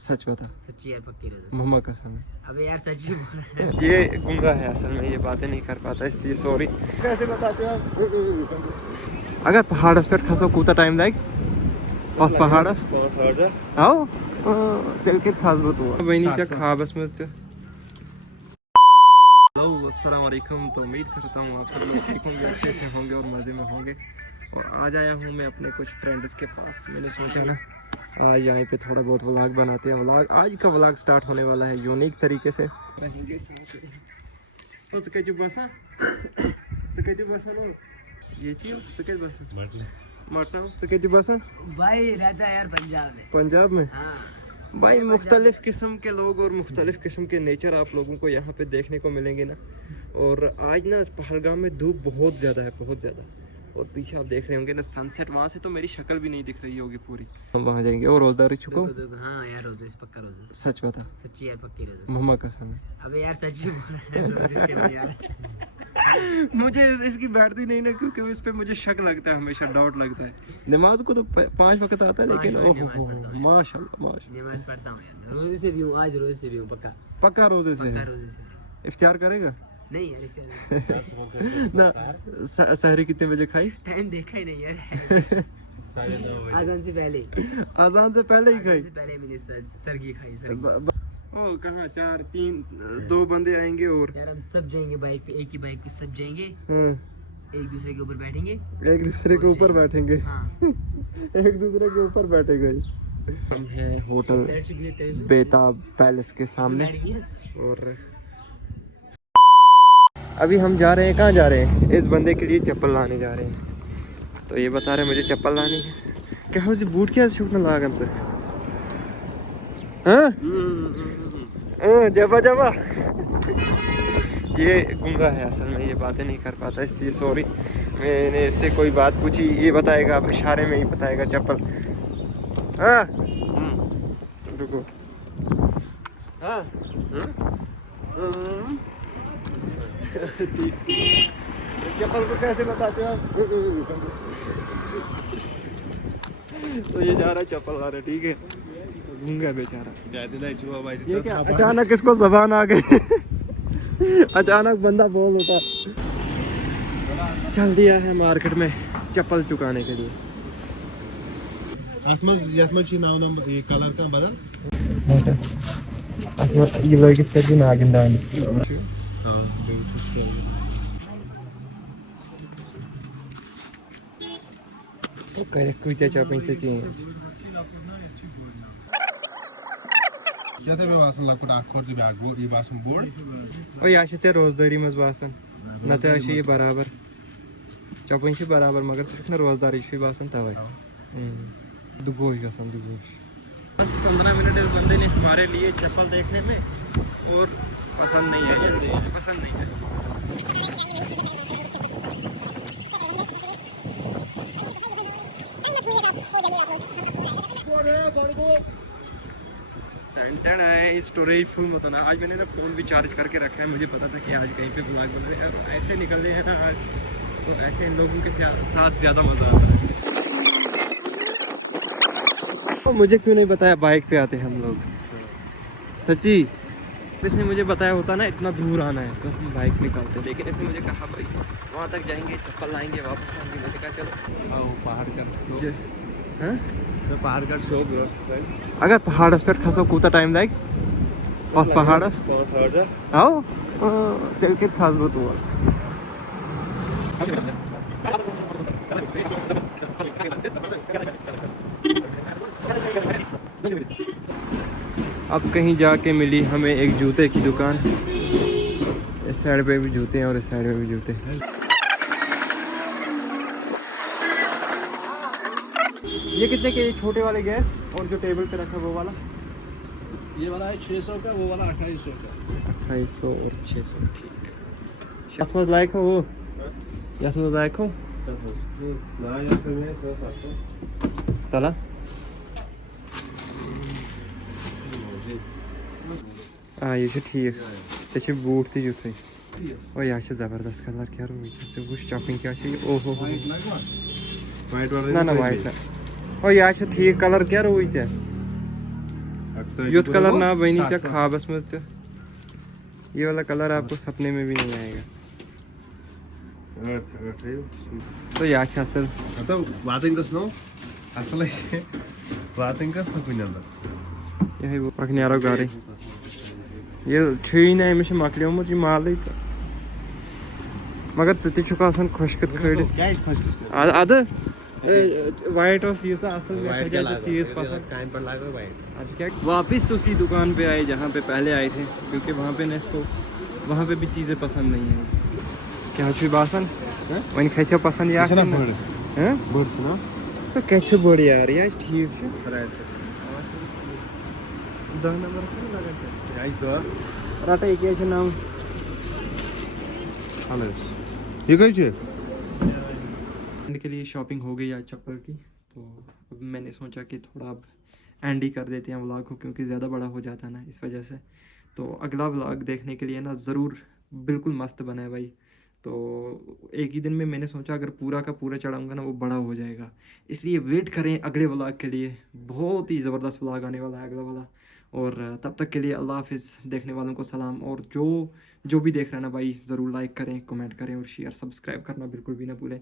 सच बता। सच्ची यार, पक्की रोजा। मम्मा कसम। अबे यार सच्ची बोल। ये गुंगा है असल में, ये बातें नहीं कर पाता इसलिए सॉरी। कैसे बताते हो आप? अगर पहाड़ पर खसो कूता टाइम लाइक और पहाड़ आओ दिल खास बात हुआ वही से खा बस मस्त। हेलो अस्सलाम वालेकुम। तो उम्मीद करता हूँ आप सब लोग ठीक होंगे, अच्छे से होंगे और मज़े में होंगे। और आज आया हूँ मैं अपने कुछ फ्रेंड्स के पास। मैंने सोचा ना आज यहाँ पे थोड़ा बहुत व्लॉग बनाते हैं। व्लॉग आज का व्लॉग स्टार्ट होने वाला है यूनिक तरीके से। रहेंगे भाई रहता है यार पंजाब में। पंजाब में हाँ भाई मुख्तलिफ किस्म के लोग और मुख्तलिफ किस्म के नेचर आप लोगों को यहाँ पे देखने को मिलेंगे ना। और आज ना पहलगाम में धूप बहुत ज़्यादा है, बहुत ज़्यादा। और पीछे आप देख रहे होंगे ना सनसेट, वहाँ से तो मेरी शक्ल भी नहीं दिख रही होगी पूरी। हम वहाँ जाएंगे। और रोज़दारी चुका हूँ। हाँ यार रोजा, पक्का रोजा। सच बता। सच्ची यार, पक्की रोजा। मम्मा कसम। अबे यार सच्ची बोल यार। मुझे इसकी बैठती नहीं ना, क्योंकि इस पे मुझे शक लगता है, हमेशा डाउट लगता है। नमाज को तो 5 वक्त आता है, लेकिन ओहो माशाल्लाह माशाल्लाह नमाज पढ़ता हूँ यार, रोजे से भी हूँ, आज रोजे से भी हूँ, पक्का पक्का रोजे से। रोजे से इफ्तियार करेगा नहीं यार। ना सहरी कितने बजे खाई? टाइम देखा ही नहीं यार। आजान से पहले। आजान से पहले ही खाई? पहले मैंने सरगी खाई। सरगी ओ कहाँ 4 3 2 बंदे आएंगे और यार हम सब जाएंगे बाइक पे, एक ही बाइक पे सब जाएंगे। एक दूसरे के ऊपर बैठेंगे। एक दूसरे के ऊपर बैठेंगे। हाँ। एक दूसरे के ऊपर बैठेंगे। हम हैं होटल बेताब पैलेस के सामने। और अभी हम जा रहे हैं, कहाँ जा रहे हैं? इस बंदे के लिए चप्पल लाने जा रहे हैं। तो ये बता रहे मुझे चप्पल लानी है। क्या मुझे बूट क्या छूटना लागन से? हाँ जबा जबा। ये गुंगा है असल में, ये बातें नहीं कर पाता इसलिए सॉरी। मैंने इससे कोई बात पूछी, ये बताएगा, अब इशारे में ही बताएगा चप्पल। हाँ रुको। हाँ चप्पल को कैसे बताते हो आप? तो ये जा रहा है चप्पल ला रहा, ठीक है। गूंगा बेचारा। ये क्या अचानक इसको जबान आ गई। अचानक बंदा बोल उठा। चल दिया है मार्केट में चप्पल चुकाने के लिए। कलर का बदल ये लोग से भी ना गिंदा ओके कुछ चॉपिंग से चाहिए। Jata be wasan la kuda akor di bag bu wasan board. O yaşı te rozdari maz basan. Na te aşı beraber. Çapın işi beraber मगर सिर्फ ना रोजदारी işi basan तवै। दुगोश गसन दुगोश। बस 15 मिनट इस बंदे ने हमारे लिए चप्पल देखने में और पसंद नहीं है, पसंद नहीं है। स्टोरेज फुल मत होना। आज मैंने ना फ़ोन भी चार्ज करके रखा है, मुझे पता था कि आज कहीं पे ब्लॉग बन रहे हैं। ऐसे निकल रहे हैं ना आज, तो ऐसे इन लोगों के साथ ज़्यादा मज़ा आता है। तो मुझे क्यों नहीं बताया बाइक पे आते हम लोग? सच्ची इसने मुझे बताया होता ना इतना दूर आना है तो हम बाइक निकालते, लेकिन इसने मुझे कहा भाई वहाँ तक जाएंगे, चप्पल लाएंगे, वापस आएंगे। मैंने कहा चलो आओ पहाड़ का। हाँ तो पहाड़ का शो ब्रो। अगर पहाड़ पर खसो कूता टाइम लाइक और पहाड़ आओ दिल के खास बात हुआ। अब कहीं जाके मिली हमें एक जूते की दुकान। इस साइड पे भी जूते हैं और इस साइड पे भी जूते हैं। ये कितने के? छोटे वाले गैस और जो टेबल पे रखा वो वाला? ये वाला है 600 का, वो वाला 2800 का। 2800 और 600 ठीक है। यासमत लायक हो वो? यासमत लायक हो? ना या फिर मैं 700 चला हाँ ये ठीक है। बूट थी जो थी और यहाँ से ज़बरदस्त कलर क्या से वो शॉपिंग क्या ओहो ना ना वाइट ना और यहाँ से ठीक कलर क्या रोई से युद्ध कलर ना बनी चा खाबस में तो ये वाला कलर आपको सपने में भी नहीं आएगा। तो या असल आता वातिंकस नो असल आहे वातिंकस न कुनंदस यही वो पकने आरो गाड़ी ये छुई ना में मकलियों मुझे माल ही तो मगर तति चुका आसान खुशकत खड़ी क्या इस फर्स्ट आद वाइट और सीसा असल में जैसे चीज पसंद टाइम पर लागो भाई आज क्या वापस उसी दुकान पे आए जहाँ पे पहले आए थे, क्योंकि वहाँ पे नेक्स्ट को वहाँ पे भी चीज़ें पसंद नहीं है। क्या छुई बासन वही कैसे पसंद यार ना बड़ हैं बड़ ना तो कैसे बड़ी यार यार ठीक है 10 नंबर का लगा गाइस दो राटा एक है नाम हेलो ये कहीं छे के लिए शॉपिंग हो गई आज चप्पल की, तो अब मैंने सोचा कि थोड़ा अब एंड ही कर देते हैं व्लॉग को, क्योंकि ज़्यादा बड़ा हो जाता है ना इस वजह से। तो अगला व्लॉग देखने के लिए ना ज़रूर बिल्कुल मस्त बना है भाई। तो एक ही दिन में मैंने सोचा अगर पूरा का पूरा चढ़ाऊँगा ना वो बड़ा हो जाएगा, इसलिए वेट करें अगले व्लॉग के लिए। बहुत ही ज़बरदस्त व्लॉग आने वाला है अगला वाला। और तब तक के लिए अल्लाह हाफिज़। देखने वालों को सलाम, और जो भी देख रहे हैं ना भाई ज़रूर लाइक करें, कमेंट करें और शेयर सब्सक्राइब करना बिल्कुल भी ना भूलें।